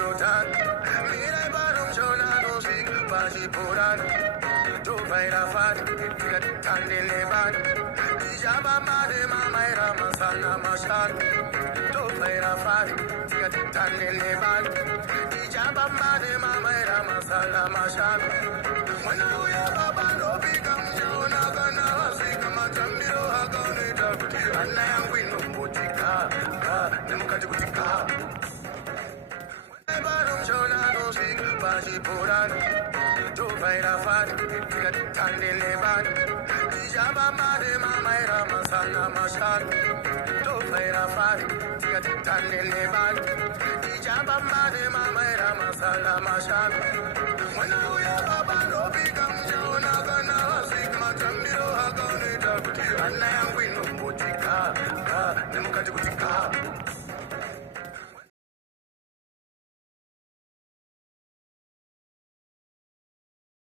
Rotan, mira barum chona no sing, baji puran. Do vaira fat, get tandi nevan. Dijaba mare mama era masana mashan. Do vaira fat, get tandi nevan. Dijaba mare mama era masala mashan. When you ya baba no bigam jona gana wasika matambiro hagone tabuti. Anna yang winu mutika, nemukati butika. Barum chona no sing, baji puran. Do vaira fat, get tandi nevan. Dijaba mare mama era masana mashan. Do vaira fat, get tandi nevan. Dijaba mare mama era masala mashan. When you ya baba no bigam jona gana wasika matambiro hagone tabuti. Anna yang winu mutika, nemukati butika.